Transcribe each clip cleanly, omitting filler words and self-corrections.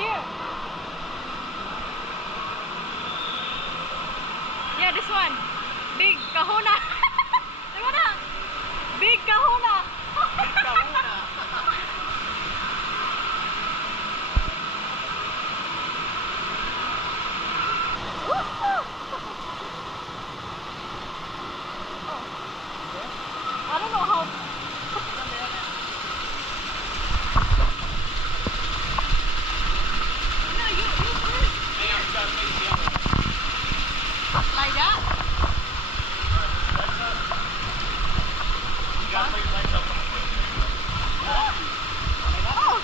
here. Yeah, this one. Big kahuna. Diba na? Big kahuna. Big kahuna. I don't know how. No, you first. Like that? Oh.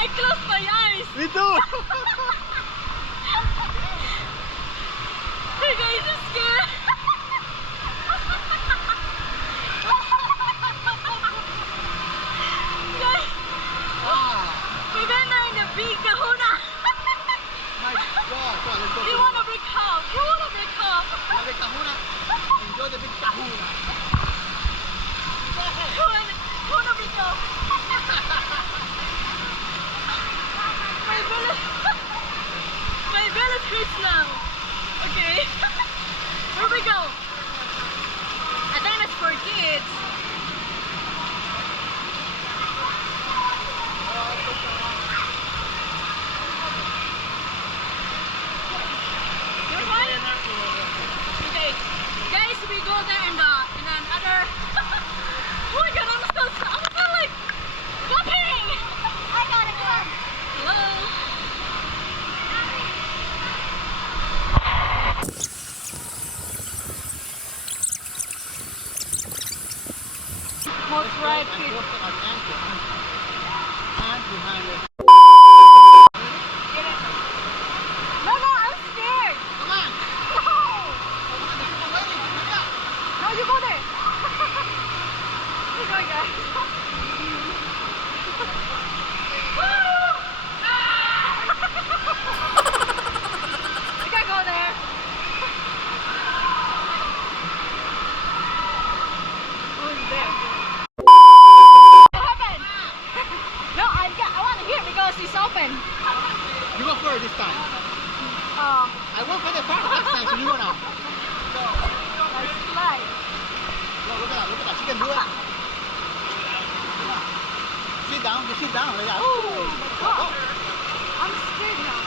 I closed my eyes. Me too. Hey guys, I'm scared. Guys, we went in the big kahuna. My God, come on, let's go. You wanna break half? You wanna break half? The big kahuna. Enjoy the big kahuna. You wanna break half? My belly hurts now. Okay. Here we go. I think it's for kids. You're fine? Okay. Guys, we go there in another. Oh my God, I'm still like flopping. I gotta come. Hello. Most right here. Hand behind it. No, I'm scared. Come on. No, you go there. You go, guys. You can't go there. Who's there? What happened? No, I want to hear because it's open. You go first this time. I went for the first last time, so you go now. I slide. Look at that, she can do it. Sit down, you sit down like that. Oh, I'm scared now.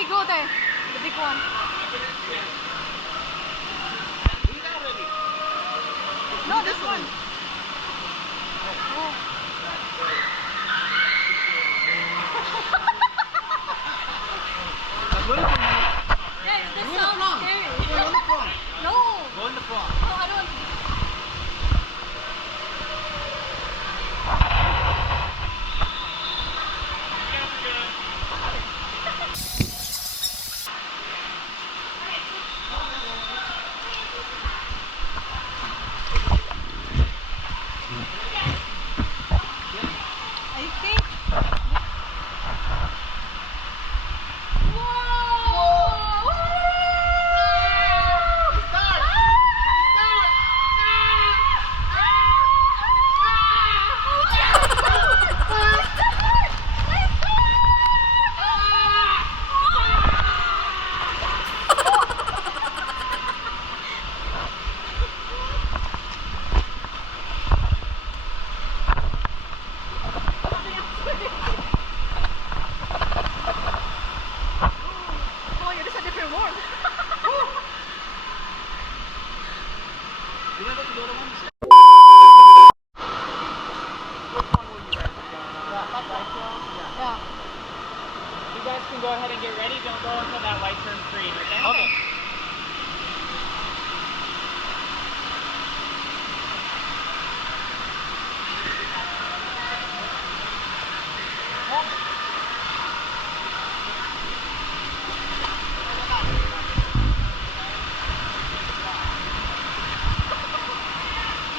we go there. The big one. No, this one. Oh. Go in the front. Guys, this Go in the sounds front. scary. Go in the front. No. Go in the front. No, I don't. I think. Whoa! Start. Oh, you're just a different world. You wanna go to the other one? Yeah. You guys can go ahead and get ready. Don't go until that light turns green, okay? Okay.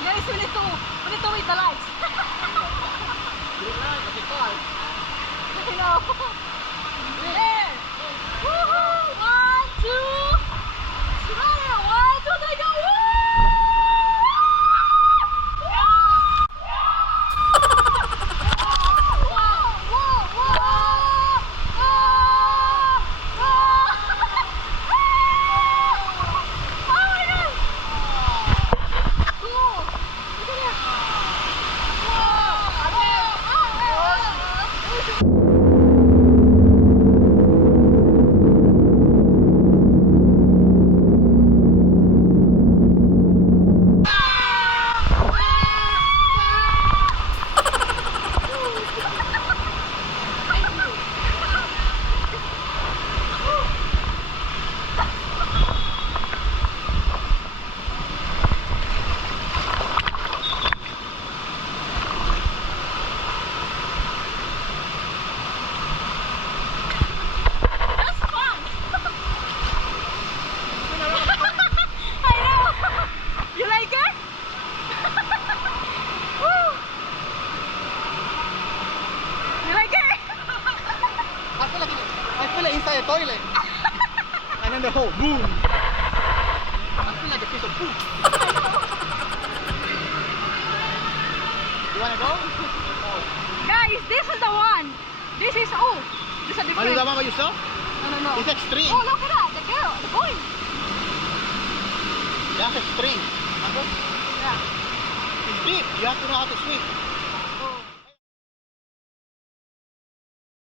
Guys, we need to wait the lights. You know. There. Woohoo! 1, 2. Smile. 1, 2, 3, go. That's fun. I know. You like it? Woo. You like it? I feel like inside a toilet. And then the hole, boom. I feel like a piece of poop. You wanna go? Guys, this is the one. This is this is a Are you different. the one by yourself? No. It's extreme. Oh, look at that. The girl, the boy. That's extreme. Remember? Yeah. It's deep. You have to know how to swim.